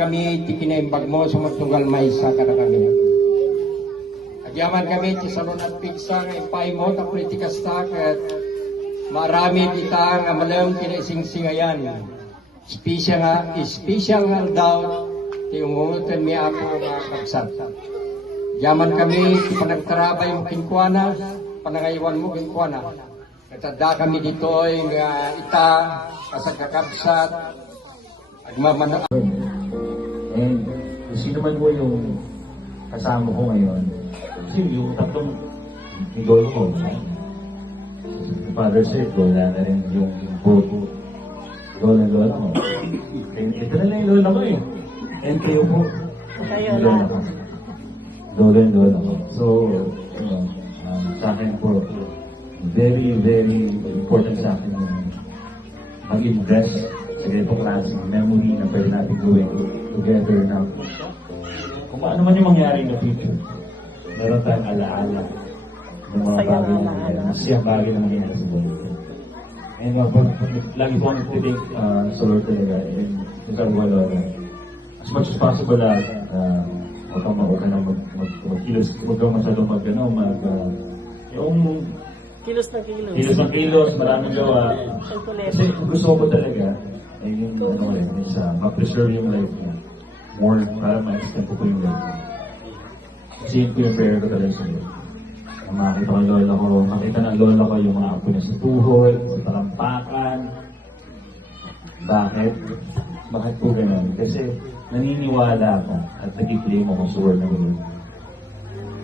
kami ti pinaimbag mo sumagtugal maysa kada kami. Agyaman kami ti salon at pigsa nga ipay mo ta politikas ta ket marami kita nga malam kinasingsingayan. Special nga daw ti ungutan mi ako nga kapsat. Agyaman kami ti panagtarabay mo kinkwana, panangaywan mo kinkwana. Katanda kami ditoy nga ita kasag kakapsat agmamana. And sino man mo yung kasama ko ngayon, kasi yung tatlong idol ko, Father Sir, wala na rin yung puro lola ko. Ito na lang yung lola ko eh. And kayo po, lola ko. Lola ko. So, sa akin po, very, very important sa akin yung mag-invest sa ganitong klaseng memory na pwede natin gawin together na kung ano man yung mangyari in the future, meron tayong alaala ng mga bagay na mangyari, masiyang bagay na mangyari sa buhay. And lagi po ang titig sa Lord talaga, and sa Lola, as much as possible na huwag ka na mag-kilos, huwag ka masyadong yung Kilos ng kilos. Kilos ng kilos, maraming gawa. Kasi gusto ko talaga, ay yung is ma-preserve yung life niya. More, para ma-extend ko po yung life niya. Kasi yun po yung prayer ko talaga sa Lord. Makakita ko yung lola ko, makita ng lola ko yung mga apo niya sa tuhod, sa talampakan. Bakit? Bakit po ganun? Kasi naniniwala ako at nag-claim ako sa word ng Lord.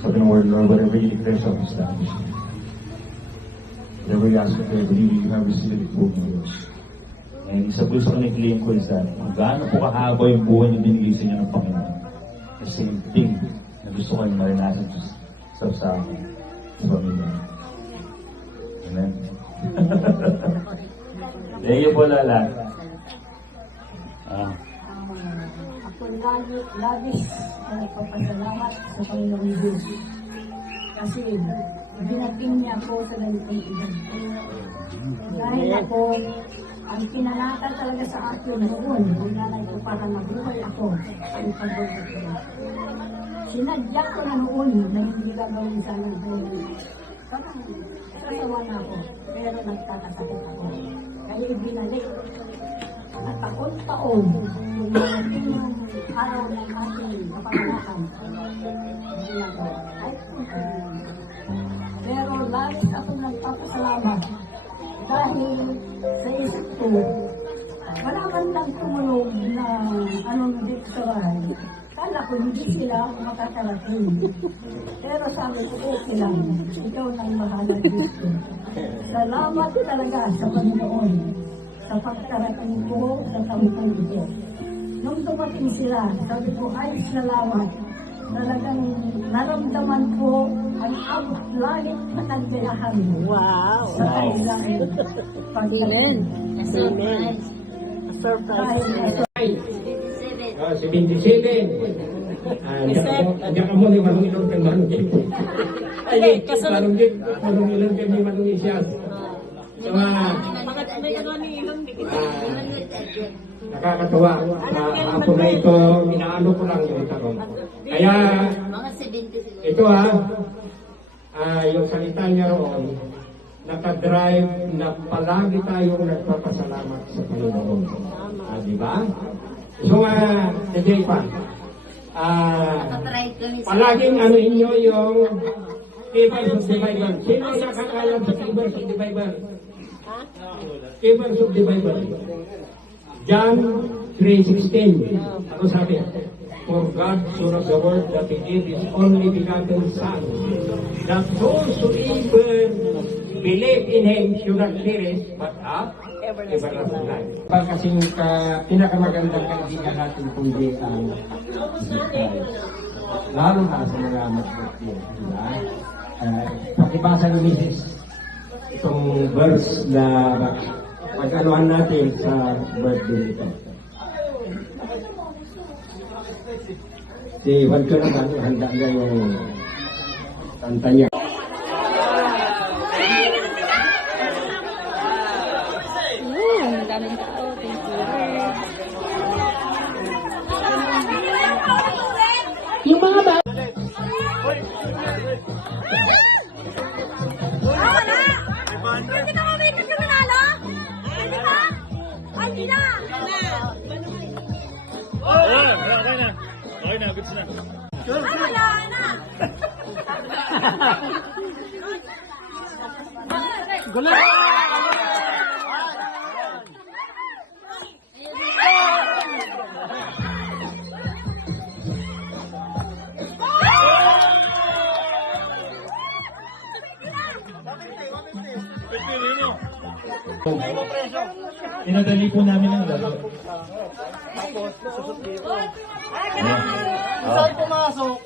Sabi ng word, Lord, whatever you declare shall be established. Whatever you ask for, I believe you have received it from Lord. And isa po sa kanil-claim ko is that kung gaano po kahaba yung buhay na binigay sa inyo ng Panginoon, the same thing na gusto ko yung marinasan sa pamilya. Amen? Thank you po, Lala. Ako lagi nagpapasalamat sa Panginoong Diyos. Kasi binating niya ako sa ganitong edad. Dahil ako, ang pinanakal talaga sa akin noon, ang nanay ko para mabuhay ako ang pagbuhay ko. Sinadya ko na noon na hindi gagawin sana ko. Parang sasawa na ako, pero nagkakasakit ako. Kaya ibinalik. At taon-taon, yung mga araw ng ating kapanganakan, hindi na ko. Pero labis ako nagpapasalamat dahil sa isip ko, wala man lang tumulong na anong dito sa bahay. Kala ko hindi sila makakarating. Pero sabi ko, okay lang. Ikaw nang bahala dito. Salamat talaga sa Panginoon sa pagkarating ko sa tampong ito. Nung dumating sila, sabi ko, ay salamat. Talagang naramdaman ko ang abot-langit na kagdayahan. Wow! Sa kailang pagkain. Amen. Surprise. 77. Diyan mo ni Manong Ilong kay Manong Ilong. Ay, Manong Ilong kay Manong Isyas. So, nakakatawa. Ako na ito, inaano ko lang yung tanong. Kaya, ito yung salita niya roon, nakadrive na palagi tayong nagpapasalamat sa Panginoon. Diba? So, today pa, palaging ano inyo yung Keepers of the Bible. Sino nakakalam sa Keepers of the Bible? Keepers of the Bible. John 3:16. Ano sabi? For God so loved the world that He gave His only begotten Son, that those who even believe in Him should not perish, but have everlasting life. Kasi pinakamagandang kaibigan natin kundi ang lalo na sa mga mag-birthday. Diba? Pakibasa ni Mrs. itong verse na pag-anuhan natin sa birthday nito. Si Juan ko naman, handa niya yung kanta niya. Ang daming tao. Thank you. Yung mga bata. Pwede ka mamikot na manalo? Pwede ka? Ay, hindi na! Okay na, goods na. Ay, wala na! Gulo! Inadali po namin ang laro. Saan pumasok?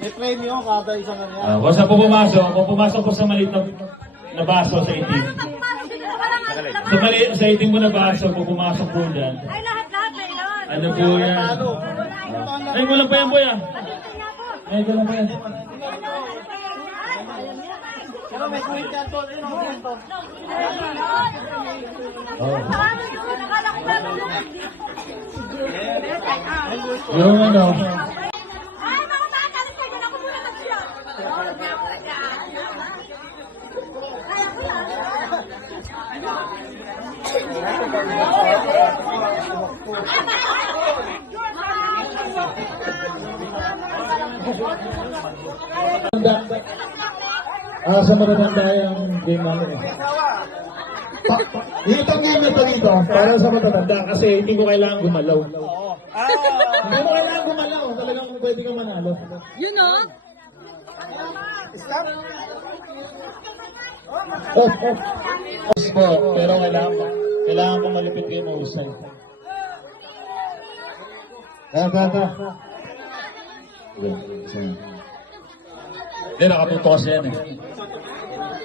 May premyo kada isang kanya. Basta po pumasok po sa maliit na baso sa itim. Sa itim mo na baso, po pumasok po dyan. Ay, lahat-lahat na yun! Ano po yan? Ay, kulang pa yan po yan. Ay, kulang pa yan. Pero may kuwit yan to. Oh. Nakala ko ba Yung ano, ay, mga bata, pwede na ako muna mag-siya. Kaya ko yan. sa matatanda yung game namin eh. Itong game ito dito, para sa matatanda kasi hindi mo kailangan gumalaw. Hindi mo kailangan gumalaw, talagang pwede kang manalo. You know? Po, pero kailangan kong malipit kayo mahusay. Kaya. Hindi, nakapunto kasi yan eh.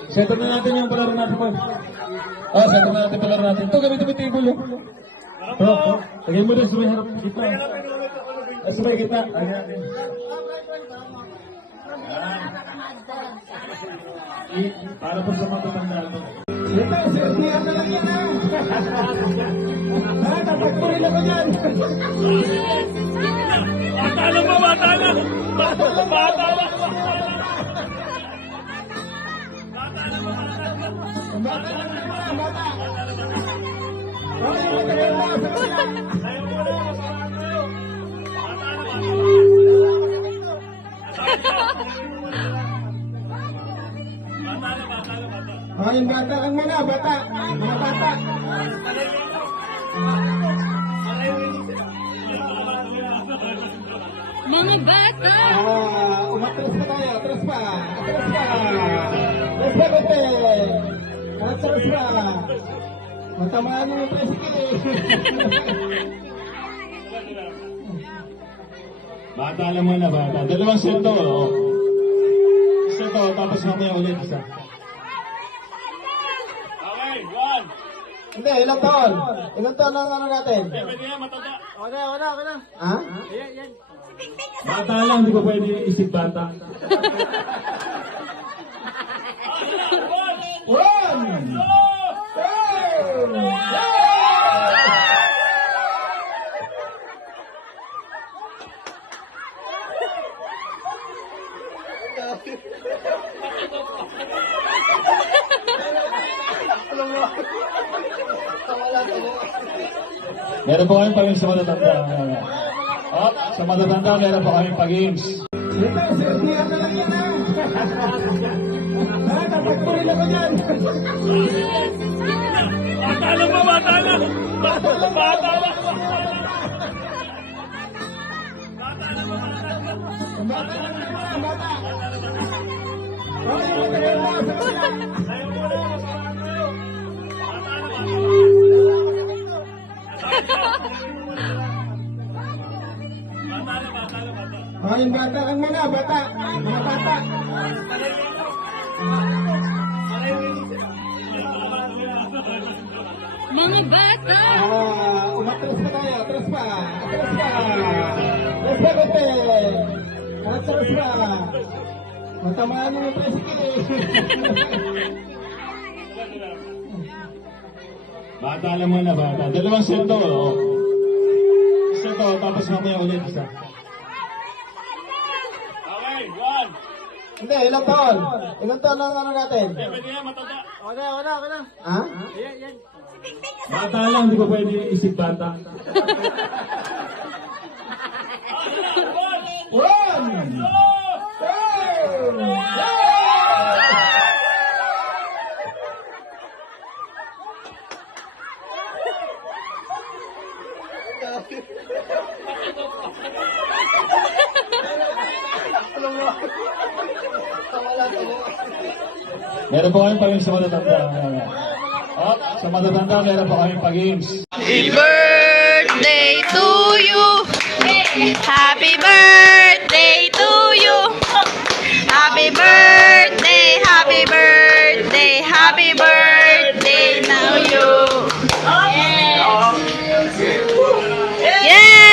Settle na natin yung palaro natin, boy. Settle na natin palaro natin. Ito, gamitin mo yung table yun. Bro, lagay mo rin sa may harap kita. Sa may kita. Ayan. Para po sa matatanda ito. Ito, sirnihan na lang yan ha. Tatagpurin ako yan. Bata lang ba? Bata lang! Bata lang! Yung bata lang muna, bata. Mga bata. Mga bata! Umatras pa tayo, atras pa. Atras pa. Atras pa, bate. Atras pa. Matamaan mo yung tricycle eh. Bata lang muna, bata. Dalawang seto, oh. Seto, tapos mamaya ulit isa. Okay, one! Hindi, ilang taon? Ilang taon ang ano natin? Pwede yan, matanda. Okay na. Ha? Yan. Bata lang, hindi ko pwede isip bata. One! Meron po kayong pag-games sa matatanda. Sa matatanda, meron po kayong pag-games. Ito, sirnihan na lang yan ha. Tatagpurin ako yan. Bata lang ba? Bata lang! Bata lang! Yung bata lang muna, bata. Mga bata. Mga bata! Umatras pa tayo, atras pa. Atras pa. Atras pa, bate. Atras pa. Matamaan mo yung tricycle eh. Bata lang muna, bata. Dalawang seto, oh. Seto, tapos mamaya ulit isa. Hindi, ilang taon? Ilang taon lang ano natin? Pwede nga matanda. Okay na. Ha? Bata lang, di ba pwede isip bata? One! Meron po kayong pag-games sa matatanda. At sa matatanda, meron po kayong pag-games. Happy birthday to you. Happy birthday to you. Happy birthday, happy birthday, happy birthday to you. Yay!